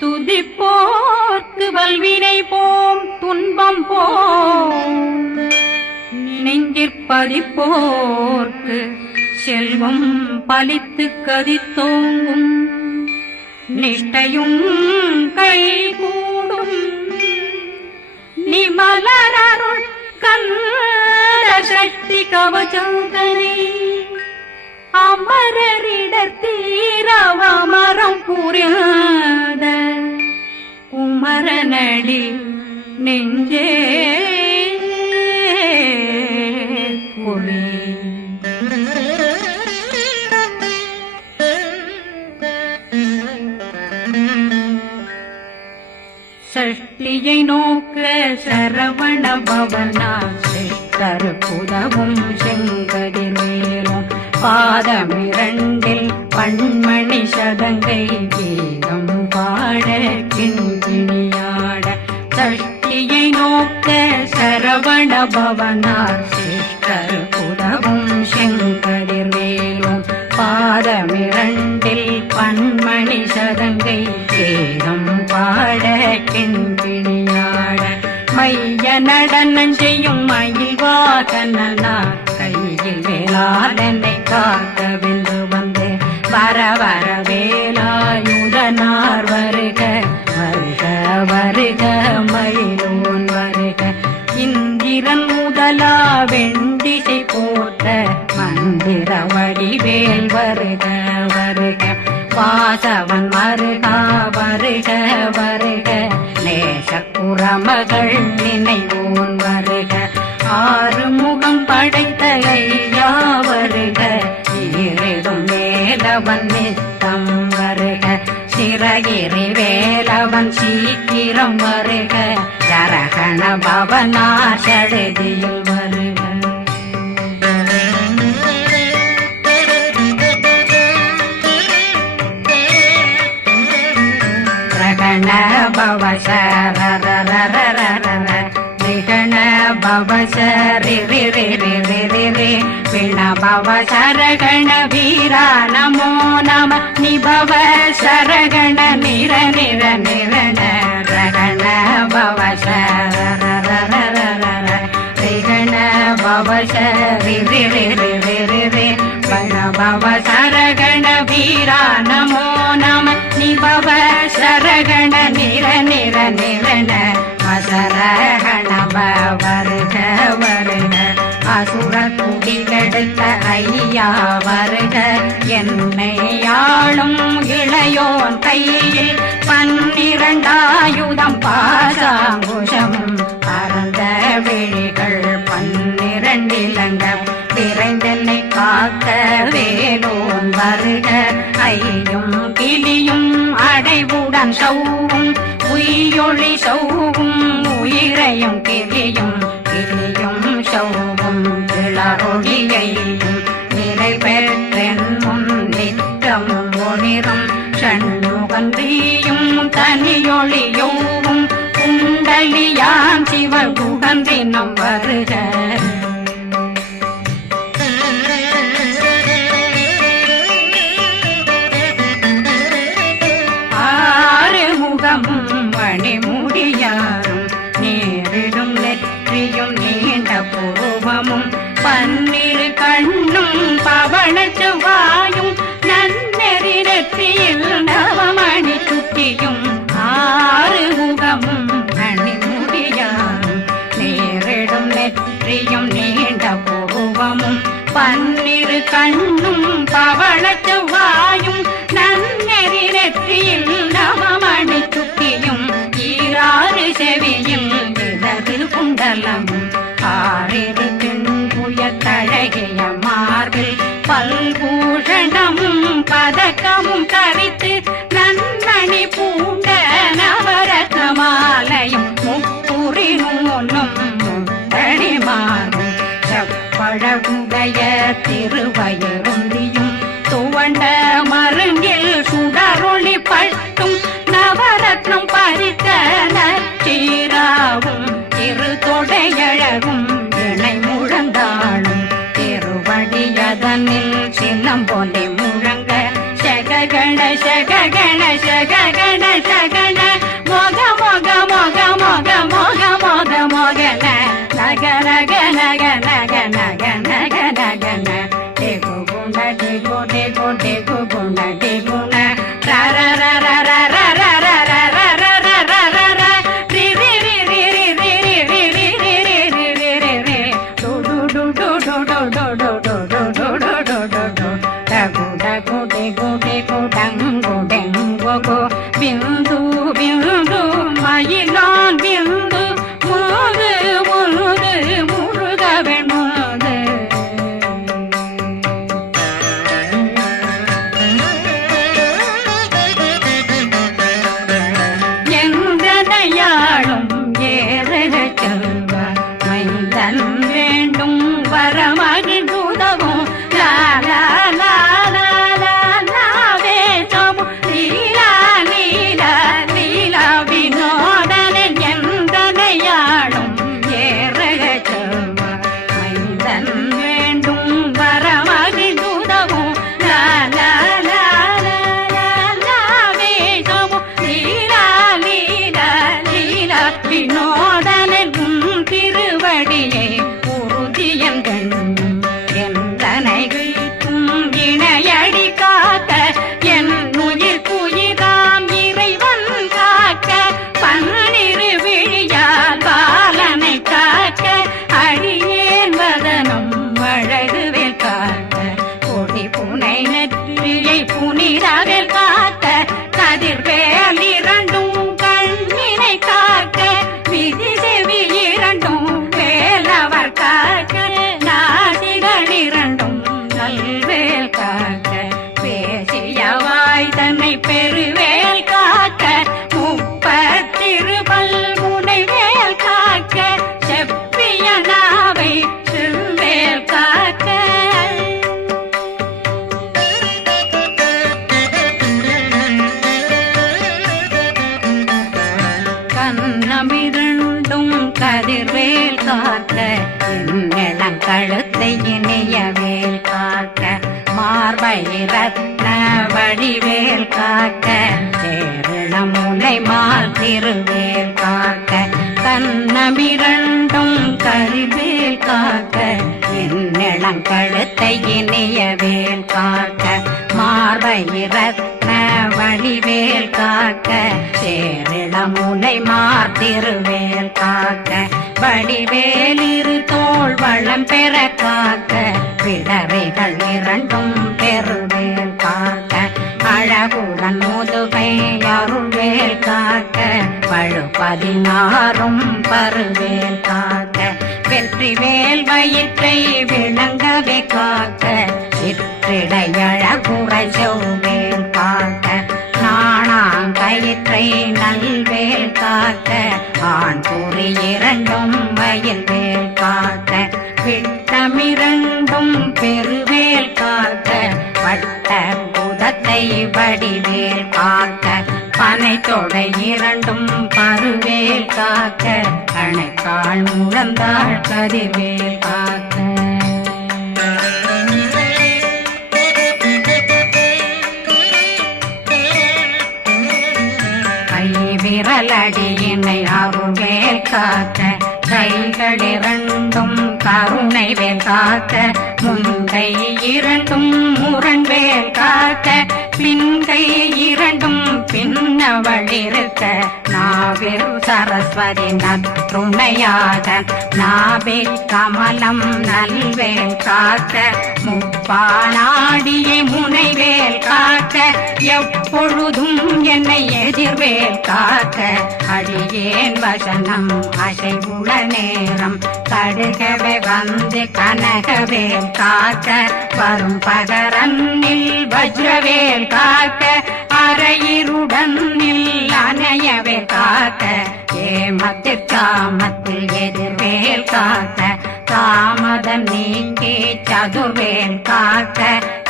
துதிப்போர்க்கு வல்வினை போம் துன்பம் போம் நெஞ்சிற்பதிப்போர்க்கு செல்வம் பலித்து கதித்தோங்கும் நிஷ்டையும் கைகூடும் நிமலரருள் கந்த சக்தி கவச்சந்தனை அமரரிடத்தீரவமரம் புரியாத குமரனடி நெஞ்சே குளி சஷ்டியை நோக்க சரவண பவனா சிஷ்டர் புதவும் செங்கதிர்வேலும் பாதமிரண்டில் பண்மணி சதங்கை கீதம் பாட கிண்கிணியாட சஷ்டியை நோக்க சரவண பவனார் சிஷ்டர் புதவும் செங்கதிர்வேலும் பாதமிரண்டில் பண்மணி சதங்கை கீதம் பாட கிண்கிணியாட மைய நடனம் செய்யும் மயில் வாகனார் கையில் வேளாளனை காக்க வென்று வந்து வர வர வேலாயுதனார் வருக வருக வருக மயிலோன் வருக இந்திரன் முதலா வெண்டிசை போட்ட மந்திர வடிவேல் வருக வருக வாசவன் வருகா வருக வருக நேசக்குறமகள் நினைவோன் வருக ஆறு முகம் படைத்த ஐயா வருக ஈரிடும் வேலவன் நித்தம் வருக சிறகிரி வேலவன் சீக்கிரம் வருக ஜரகண பவனா சடுதியில் வருக விகண பவசரி விண பவ சரகண வீரா நமோ நம நிபவ சரகண நிர நிர நிரண ரகண பவசரண பவசரி பண பவ சரகண வீரா நமோ நம நிபவ சரகண நிர நிர நிரண அசரகண வருக வருக அசுர குடிலெடுத்த ஐயா வருக என்னை ஆளும் இளையோன் கையில் 12 பாசாங்குஷமும் பரந்த விழிகள் 12 இலங்கம் விரைந்தென்னை காக்க வேலோன் வருக ஐயும் கிளியும் அடைவுடன் சௌவும் உயிரொளி சௌவும் உயிரையும் கிளியும் கிளியும் சௌவும் இளரொளியையும் நிலை பெற்றென் முன் நித்தம் ஒளிரும் சண்முகந்தியும் தனியொளியோவும் குண்டலியான் சிவகுகந்தினம் வருக மணிமுடியாரும் நேரிடும் நெற்றியும் நீண்ட பூர்வமும் 12 கண்ணும் பவள செவ்வாயும் நன்னெறி நெற்றியில் நவமணி சுட்டியும் 6 முகமும் மணிமுடியாரும் நேரிடும் நெற்றியும் நீண்ட பூர்வமும் 12 கண்ணும் பவள செவ்வாயும் நன்னெறி நெற்றியில் நவமணி சுட்டியும் 6 செவியும் இடது குண்டலமும் 6 தின்புயத்தழகிய மார்பில் பல்பூஷணமும் பதக்கமும் தரித்து நன்மணி பூண்ட நவரத்ன மாலையும் முப்புரி நூலும் முத்தணிமாரும் செப்பழகுடைய திருவயருந்தியும் துவண்ட மருங்கில் சுடரொளி பட்டும் நவரத்னம் பறித்த நச்சீராவும் திரு தொடையழகும் இணை முழந்தாளும் திருவடியதனில் சின்னம் போலே முழங்க சககண சககண சககண சகண நக நக நக நக நக நக ந டேகு குண டேகு டேகு டேகு குண டேகு ந ர ர ர ர ர ர ர ர ர ர ர ர ர ர ர ரி ரி ரி ரி ரி ரி ரி ரி ரி ரி ரி ரி ரி ரி ரி டு டு டு டு டு டு டு டு டு டு டு டு டு டு டு டகு டகு டேகு டேகு டங்கு டெங்கு கு பிந்து பிந்து மயிலான் பிந்து முது முது முருகவன் முது எந்தனையாளும் ஏறுக செல்வ மைந்தன் வேண்டும் வரமகிழ்ந்துதவும் லா லா லா லா லா லா வேஷமும் லீலா லீலா லீலா வினோதனன் எந்தனையாளும் ஏறுக செல்வ மைந்தன் வேண்டும் வரமகிழ்ந்துதவும் லா லா லா லா லா லா வேஷமும் லீலா லீலா லீலா வினோதனன் உன் திருவடியை உறுதியந்தன் எந்தனைகளுக்கும் இணையடி காக்க என் உயிர் குயிராம் இறைவன் காக்க பன்னிரு விழியால் பாலனை காக்க அடியேன் வதனம் அழகுவேல் காக்க கொடி புனை நெற்றியை புனிதவேல் காக்க கதிர்வேல் இரண்டும் கண்ணினை காக்க விதி செவி இரண்டும் வேலவர் காக்க நாசிகள் இரண்டும் நல்வேல் காக்க பேசிய வாய் தன்னை பெருவேல் காக்க முப்பத்திருபல் முனைவேல் காக்க செப்பிய நாவை செவ்வேல் காக்க கண்ணமிரண்டும் கதிர்வேல் காக்க என் கழுத்தை இணையவேல் காக்க மார்பை ரத்ன வடிவேல் காக்க சேரண முனை மால் திருவேல் காக்க கண்ணமிரண்டும் கதிர்வேல் காக்க என் கழுத்தை இணையவேல் காக்க மார்பை ரத்ன வடிவேல் காக்க சேரிட முனை மார்த்திருவேல் காக்க வடிவேல் இரு தோள் வளம் பெற காக்க பிடரைகள் இரண்டும் பெருவேல் காக்க அழகுடன் முதுகை அருள்வேல் காக்க பழு 16 பருவேல் காக்க வெற்றி வேல் வயிற்றை விளங்கவே காக்க சிற்றிடையழகுறை செவ்வேல் காக்க நாணாங்கயிற்றை நல்வேல் காக்க ஆண் குறி இரண்டும் மயில்வேல் காக்க விட்டமிரண்டும் பெருவேல் காக்க வட்ட புதத்தை வடிவேல் காக்க பனை தொடை இரண்டும் பருவேல் காக்க கணைக்கால் முழந்தாள் கதிர்வேல் காக்க விரலடியினை அருள்வேல் காக்க கைகள் இரண்டும் கருணை வேல் காக்க முன்கை இரண்டும் முரண்வேல் காக்க பின்கை இரண்டும் பின்னவளிருக்க நாவில் சரஸ்வதி நற்றுணையாக நாவே கமலம் நல்வேல் காக்க முப்பானாடியை முனைவேல் காக்க எப்பொழுதும் என்னை எதிர்வேல் காக்க அடியேன் வசனம் அசைவுள நேரம் கடுகவே வந்து கனகவேல் காக்க வரும் பகரன்னில் வஜ்ரவேல் காக்க அரையிருடன் அணையவேல் காக்க ஏமத்தில் காமத்தில் எதிர்வேல் காக்க தாமதம் நீங்கி சதுர்வேல் காக்க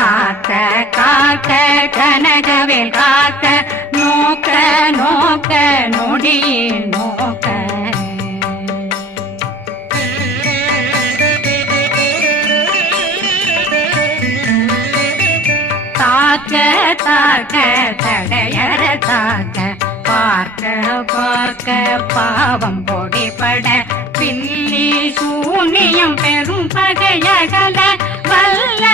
காக்க காக்க கனகவேல் காக்க நோக்க நோக்க நொடியில் நோக்க தாக்க தாக்க தடையற தாக்க பார்க்க பார்க்க பாவம் பொடிபட பில்லி சூனியம் பெரும் பகையகல வல்ல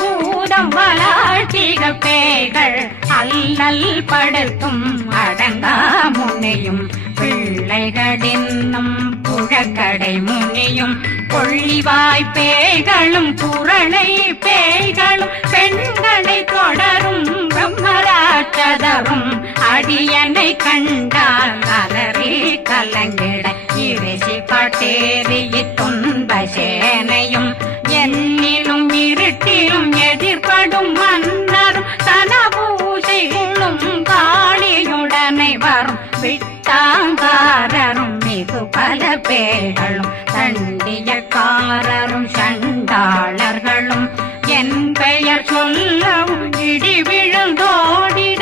பூதம் வளாழ்த்திக பேய்கள் அல்லல் படுத்தும் அடங்கா முன்னையும் பிள்ளைகளின்னும் புழக்கடை முனியும் கொள்ளிவாய் பேய்களும் குரளை பேய்களும் பெண்களை தொடரும் பிரம்மராட்சதரும் அடியனை கண்டால் அலறி கலங்கிட இறைசி பாட்டேறிய துன்ப சேனையும் என்னிலும் இருட்டிலும் எதிர்படும் மன்னரும் தனபூசைகளும் காளியுடனை வரும் விட்டாங்காரரும் மிகு பல பேர்களும் தண்டியக்காரரும் சண்டாளர்களும் என் பெயர் சொல்லவும் இடி விழுந்தோடிட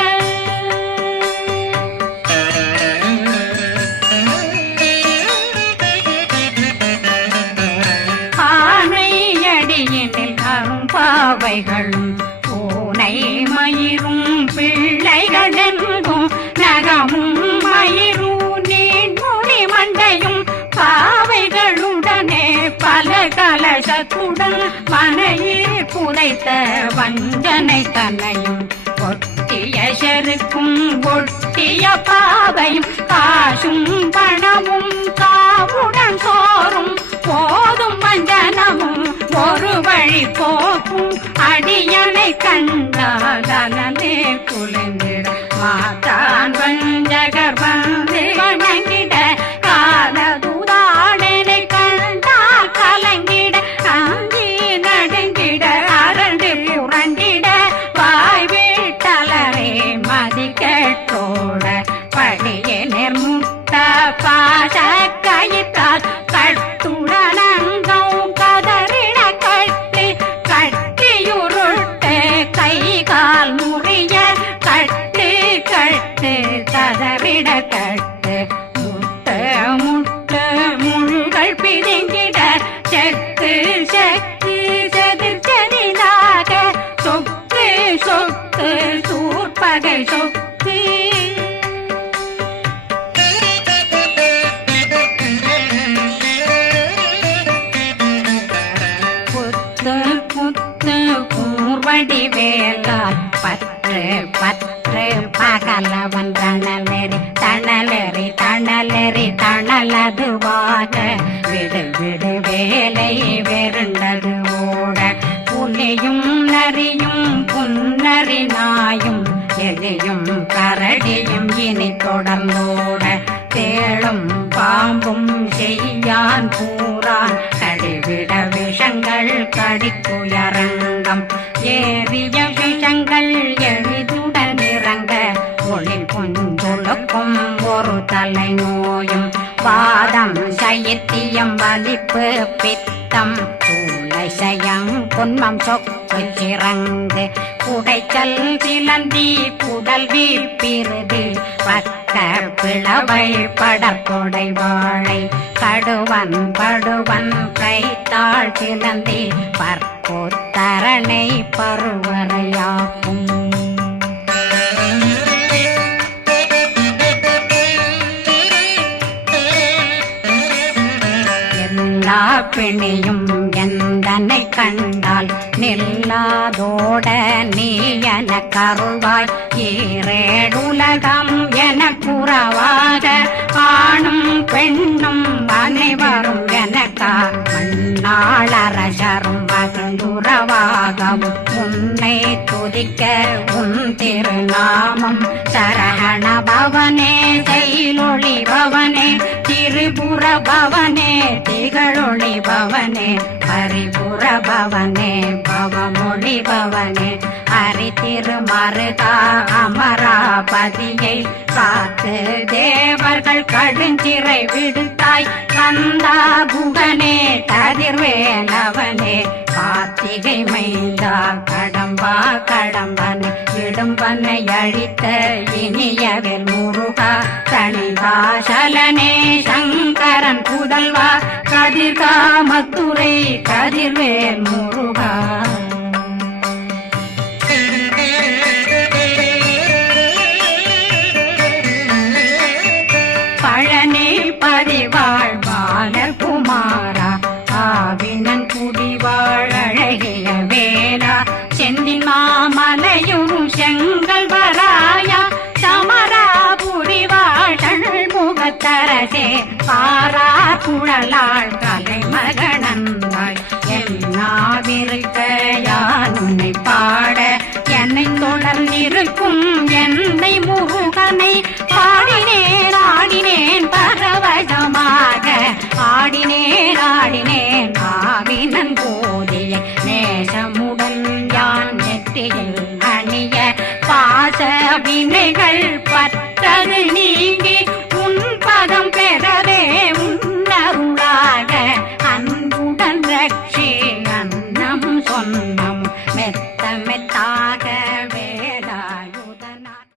ஆனையடியினில் அரும்பாவைகளும் பூனை மயிரும் பிள்ளைகளெங்கும் நகமும் மயிரும் நீண்முடி மண்டையும் பாவைகளுடனே பல கலசத்துடன் மனையில் புதைத்த வஞ்சனை தன்னையும் ஒட்டிய செருக்கும் ஒட்டிய பாவையும் காசும் பணமும் காவுடன் சோறும் போதும் வஞ்சனமும் ஒரு வழி போக்கும் அடியனை கண்டாலே குலைந்திட மாத்தான் வஞ்சகர் வந்து வணங்கிட காலதுதாடனை கண்டால் கலங்கிட அஞ்சி நடுங்கிட அரண்டு புரண்டிட வாய் வீட்டலரே மதி கேட்டோட படியே நிர்முட்ட பாச கயிற்றால் கட்டுடனங்கும் கதறிட கட்டி கட்டியுருட்டு கை கால் முறிய கட்டு கட்டு கதறிட கட்டு முட்டு முட்டு முள்கள் பிதுங்கிட செக்கு செக்கு செதிர் செதிலாக சொக்கு சொக்கு சூர்பகை சொக்கு கூர்வடி வேலால் பற்று பற்று பகலவன் தணலெறி தணலெறி தணலெறி தணலதுவாக விடு விடு வேலை வெருண்டது ஓட புலியும் நரியும் புன்னரி நாயும் எலியும் கரடியும் இனி தொடர்ந்தோட தேளும் பாம்பும் செய்யான் பூரான் கடிவிட விஷங்கள் கடிக்குயரங்கம் ஏறிய விஷங்கள் எளிதுடன் இறங்க ஒளி புஞ்சுழுக்கும் ஒரு தலை நோயும் வாதம் சைத்தியம் வலிப்பு பித்தம் சயம் பொன்மம் சொக்கு சிறங்கு குடைச்சல் சிலந்தி குடல் வீப்பிருது பக்க பிளவை படற்கொடை வாழை கடுவன் படுவன் கைத்தாள் சிலந்தி பற்போத்தரணை பருவரையாக்கும் எல்லா பிணியும் எந்தனை கண்டால் நில்லாதோட நீ என கருள்வாய் ஈரேடுலகம் என புறவாக ஆணும் பெண்ணும் அனைவரும் எனக்கா மண்ணாளரசரும் மகிழ்ந்துறவாகவும் உன்னை துதிக்க உன் திருநாமம் சரகண பவனே செயலொளி பவனே திரிபுர பவனே திகழொளி பவனே பரிபுர பவனே பவமொழி பவனே ஹரி திருமருகா அமராபதியை காத்து தேவர்கள் கடுஞ்சிறை விடுத்தாய் கந்தா குகனே கதிர்வேலவனே கார்த்திகை மைந்தா கடம்பா கடம்பனை இடும்பனை அழித்த இனியவில் முருகா தனிதாசலனே சங்கரன் புதல்வா கதிர்காமத்துரை கதிர்வேல் முருகா செங்கல் வராயா சமராபுரி வாழல் முகத்தரசே பாரா குழலாள் கலை மகனந்தாய் என்னாவிருக்க யான் உன்னை பாட என்னை தொடர்ந்திருக்கும் என்னை முருகனை பாடினேன் ஆடினேன் பரவசமாக ஆடினேன் ஆடினேன் ஆவினன் போதிய நேசமுடன் யான் நெற்றியில் அணிய பாச வினைகள் பற்றது நீங்கி